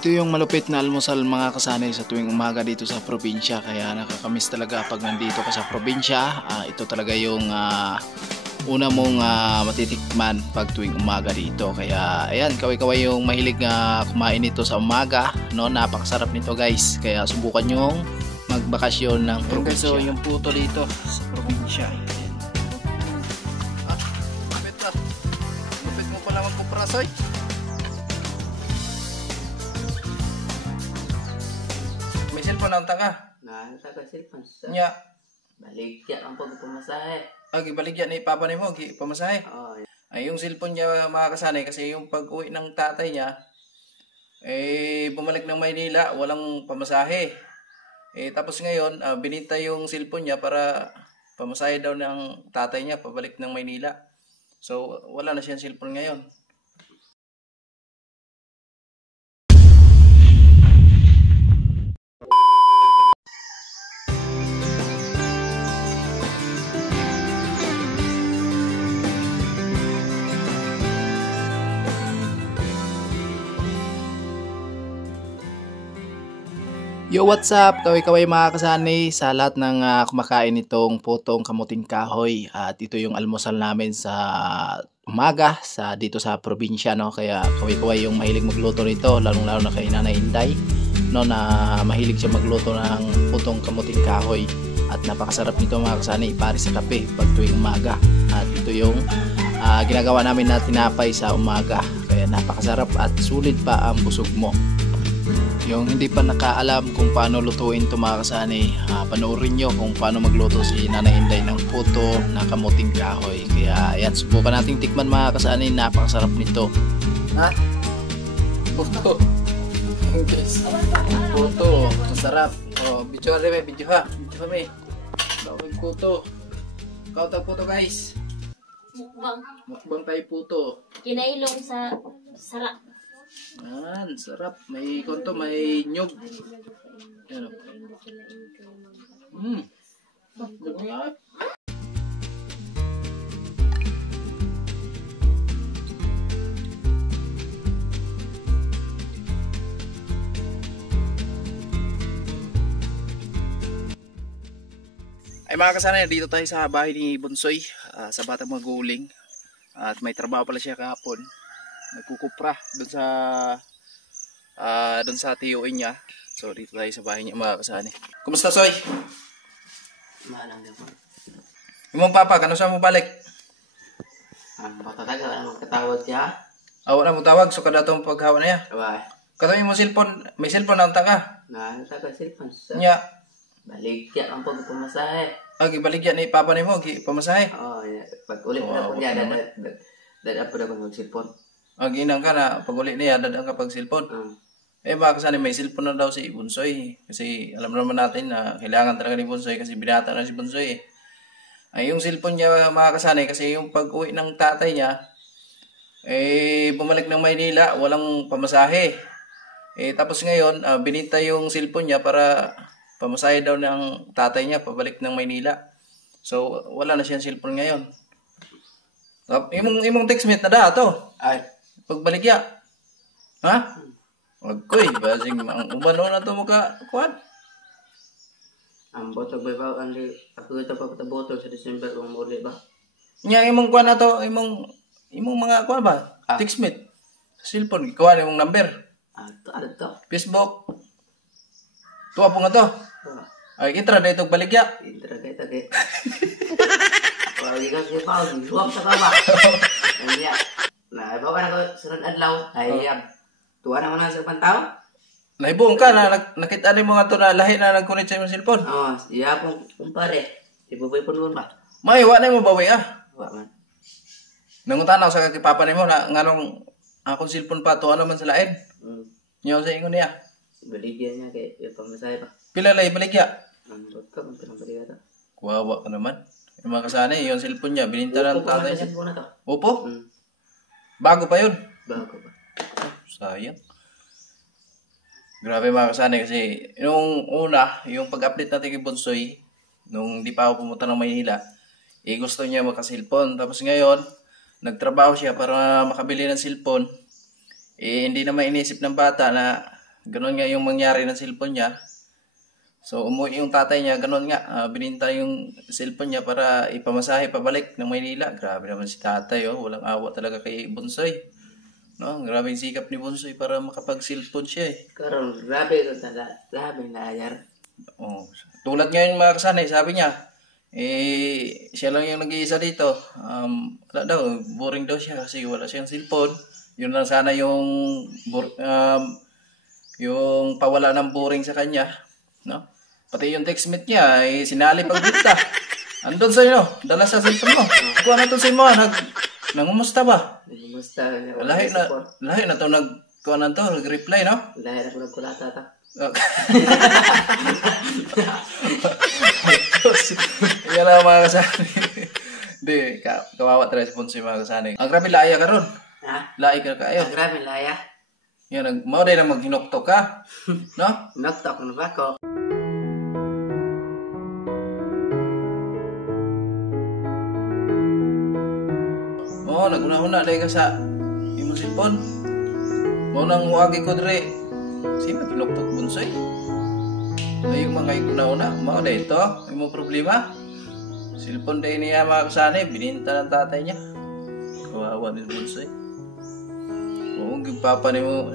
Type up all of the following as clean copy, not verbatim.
Ito yung malupit na almusal mga kasanay sa tuwing umaga dito sa probinsya. Kaya nakakamiss talaga pag nandito ka sa probinsya. Ito talaga yung una mong matitikman pag tuwing umaga dito. Kaya ayan, kaway-kaway yung mahilig kumain ito sa umaga, no? Napakasarap nito guys. Kaya subukan yung magbakasyon ng probinsya. So yung puto dito sa probinsya. Lupit pa. Lupit mo pala magpuprasoy. May cellphone ang taka. Taka cellphone sa. Nya. Baligya ang pagpamasahe. Gibaligyan ni papa nimo pamasahe. Oh. Ay yung cellphone niya mga kasanay kasi yung pag-uwi ng tatay niya bumalik ng Maynila, walang pamasahe. Tapos ngayon binenta yung cellphone niya para pamasahe daw ng tatay niya pabalik ng Maynila. So wala na siyang cellphone ngayon. Yo, what's up? Kaway-kaway mga kasanay sa lahat ng kumakain itong putong kamuting kahoy. At ito yung almusal namin sa umaga dito sa probinsya, no? Kaya kaway-kaway yung mahilig magluto nito, lalong-lalo na kay Nanay Inday, no, na mahilig siya magluto ng putong kamuting kahoy. At napakasarap nito mga kasanay, pare sa kape pag tuwing umaga. At ito yung ginagawa namin na tinapay sa umaga. Kaya napakasarap at sulit pa ang busog mo. Yung hindi pa nakaalam kung paano lutuin ito mga kasanay, panoorin nyo kung paano magluto si Nanay Inday ng puto na kamuting kahoy. Kaya ayan, subukan nating tikman mga kasanay, napakasarap nito. Ha? Puto. Guys, puto, masarap. Video rin, video ha. Video kami. Bawag puto. Kau tag puto guys. Mukbang. Mukbang tayo puto. Kinailong sa sarap. Yan, sarap. May konto, may nyug. Yan o. Ay mga kasanay, dito tayo sa bahay ni Bunsoy, sa Batang Maguling. At may trabaho pala siya kahapon. Nagkukupra doon sa tiyuin niya. So dito tayo sa bahay niya mga kasanay. Kumusta Soy? Maalang naman. Imong papa, kano siya mo balik? Patatagal ang katawad siya. Wala mo tawag, so kada itong paghawa na yan. Diba? Kato yung cellphone, may cellphone na ang taka. Taka cellphone sa. Nya. Baligya ang pagpamasahe. Gibaligyan ni papa nimo pamasahe. Oh, yeah. Pag ulit na po niya, dada po na mag-cellphone. Ginang ka na, pag uli niya, dadaan ka pag cellphone. Baka sana may cellphone na daw si Bunsoy. Kasi alam naman natin na kailangan talaga ni Bunsoy kasi binata na si Bunsoy. Ay yung cellphone niya mga kasanay kasi yung pag-uwi ng tatay niya, bumalik ng Maynila, walang pamasahe. Tapos ngayon, binenta yung cellphone niya para pamasahe daw ng tatay niya pabalik ng Maynila. So wala na siyang cellphone ngayon. Imong textmate na da to. Ay. Pagbaligya. Ha? Magkoy, basing ang umano na to mukha kuan. Ang botol ba andi ako ito pa botol sa December kung muli ba. Nya imong kuan na to, imong mga kuan ba? Textmate. Cellphone, kuan imong number. Ano to? Facebook. Tuwa po nga to. Ay kita na ito baligya. Intra kay tage. Wala gigas ni Paul, suwap sa baba. Ay na bawa na ko sunod adlaw ay tuwa naman na sa pantaw. Naibong ka na nakita ni mga to na lahi na nag-connect sa imong cellphone. Iya pong kumpare. Ibuboy po noon ba? May wa na mo bawi Wa man. Nangutanaw sa kay papa nimo na nganong akong cellphone pa to ano man sa lain. Nyo sa ingon niya. Baligyan niya kay pamasahe pa. Pila lay baligya? Ang botol ang pinabaliga ta. Kuwawa ka naman. Yung mga kasanay, yung cellphone niya, bininta ng tatay niya. Opo? Bago pa yun? Bago pa. Sayang. Grabe mga kasanay kasi nung una, yung pag-update natin kay Bunsoy, nung di pa ako pumunta ng Maynila, gusto niya maka-cellphone. Tapos ngayon, nagtrabaho siya para makabili ng cellphone. Hindi naman inisip ng bata na Ganon nga yung mangyari ng cellphone niya. So umuwi yung tatay niya, ganon nga. Bininta yung cellphone niya para ipamasahe pabalik ng Maynila. Grabe naman si tatay, oh. Walang awa talaga kay Bunsoy. No, grabe yung sikap ni Bunsoy para makapag-cellphone siya eh. Karon grabe ko talaga. Grabe na ayar. Oh, tulad ngayon mga kasanay, sabi niya, siya lang yung nag-iisa dito. Wala daw, boring daw siya kasi wala siyang cellphone. Yun lang sana yung pawala ng boring sa kanya, no? Pati yung textmate niya ay sinali pagbita. Andun sa no, dala sa cellphone mo. Kuha na to si mo, nangumusta ba? Kumusta? Lahi na to kuha na to, nag-reply, no? Lahi na ko nagkulata ta. Yan lang mga kasani. Hindi, kawawa talaga si Ponce mga kasani. Ang grabe laaya ka ron. Ha? Laaya ka kayo. Grabe laya. Yan, mau din na maghinoktok ka. No? Noktok na ba ko? Oo, naguna-una dahil ka sa imong cellphone. Mau nang muagi ko dire. Si maghinoktok Bunsoy. Ay yung mga iguna-una. Mau dahil ito. Imong problema. Cellphone dahil niya mga kasani. Bininta ng tatay niya. Kawawa ni Bunsoy. Oo, gipapa ni mo.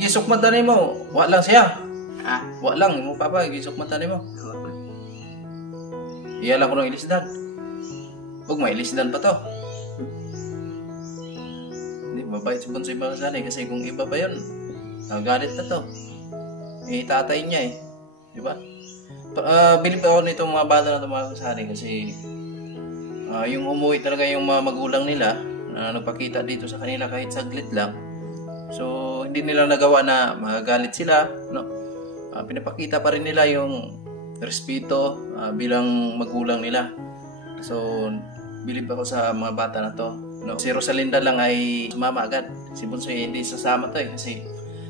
Gisok mata ni mo. Wa lang siya. Ha? Wa lang. Mo papa, gisok mata ni mo. Iya lang ko ng ilisdan. Huwag mailisdan pa to. Hindi, mabait si Bunsoy mga kasani. Kasi kung iba pa yun, nagalit na to. Tatay niya eh. Diba? Bilib ako nitong mga bata na ito mga kasani. Kasi yung umuwi talaga yung mga magulang nila na nagpakita dito sa kanila kahit saglit lang. So, hindi nila nagawa na magagalit sila, no? Pinapakita pa rin nila yung respeto bilang magulang nila. So, bilib ako sa mga bata na to, no? Si Rosalinda lang ay sumama agad. Si Bunsoy hindi sasama to eh. Kasi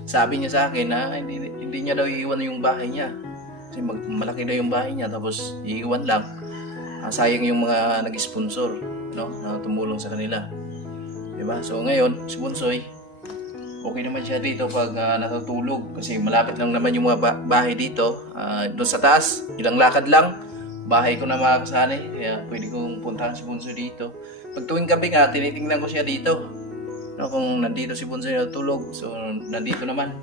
sabi niya sa akin na hindi niya daw iiwan yung bahay niya. Kasi malaki daw yung bahay niya tapos iiwan lang. Sayang yung mga nag-sponsor, no? Na tumulong sa kanila. Diba? So, ngayon, si Bunsoy, okay naman siya dito pag natutulog kasi malapit lang naman yung mga bahay dito. Doon sa taas, ilang lakad lang, bahay ko na mga kasani, kaya pwede kong puntahan si Bunsoy dito. Pag tuwing gabi nga, tinitingnan ko siya dito, no, kung nandito si Bunsoy natutulog. So nandito naman,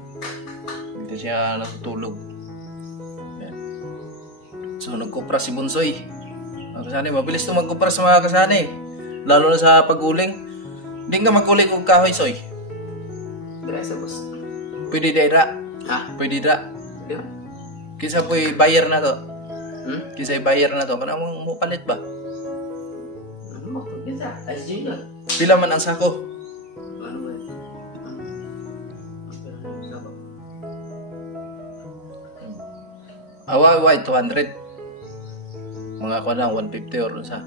dito siya natutulog. Ayan. So nagkupra si Bunsoy mga kasani, mabilis ito magkupra sa mga kasani, lalo na sa pag-uling. Hindi ka mag-uling kung kahoy, Soy. Dira sa bus. Pwede dira. Ha? Pwede dira. Di ba? Kisa po'y buyer na to. Hmm? Kisa buyer na to. Kanang mo palit ba? Ano mo? Kinsa? As yun yun. Pila man ang sako? Ano ba? Awa, 200. Mga ko na, 150 or sa.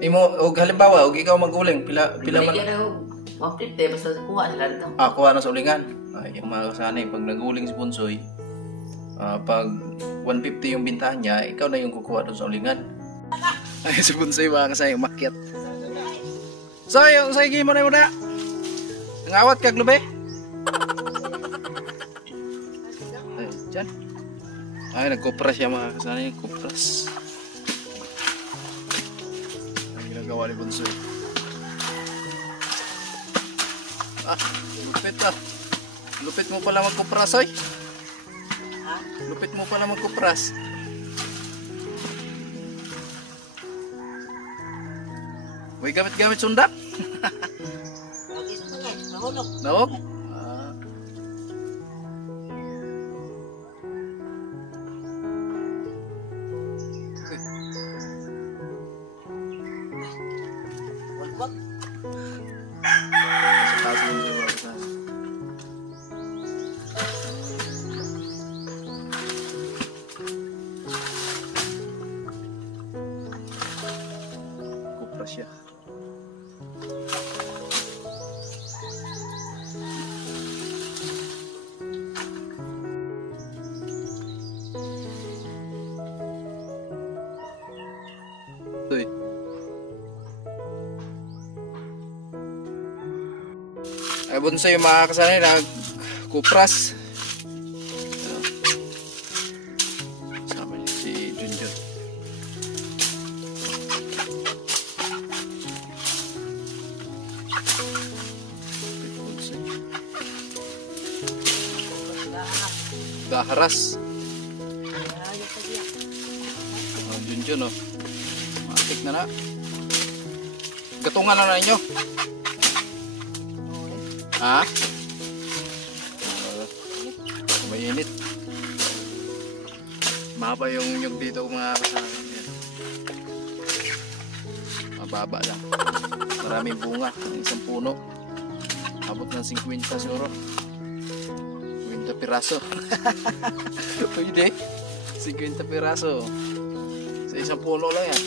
Imo, og halimbawa, og ikaw mag-uling, pila man. Bigyan ako. Mapit eh. Basta kuha sila dito. Kuha na sa ulingan. Ay, yung mga kasanay, pag nag-uling si Bunsoy, pag 150 yung bintahan niya, ikaw na yung kukuha doon sa ulingan. Ay, si Bunsoy mga kasanay, umakyat. So, yung sige mo na muna. Nangawat ka, Glube? Ay, dyan. Ay, nagkupras siya mga kasanay, kupras. Ang ginagawa ni Bunsoy. Lupit ah. Lupit mo pala magkupras, oy. Lupit mo pala magkupras. Uy, gamit-gamit sundak. Nahog? Kupras siya. Uy. Ay, Bunsoy yung mga kasanay, nagkupras. Naghaharas. Junjun oh. Matik na na. Gatungan na ninyo. Ha? Mainit. Mahaba yung nyug dito mga kasama. Mababa lang. Maraming bunga. Isang puno. Abot ng 50 siguro. 50 piraso. Pwede. 50 piraso. Sa isang puno lang yan.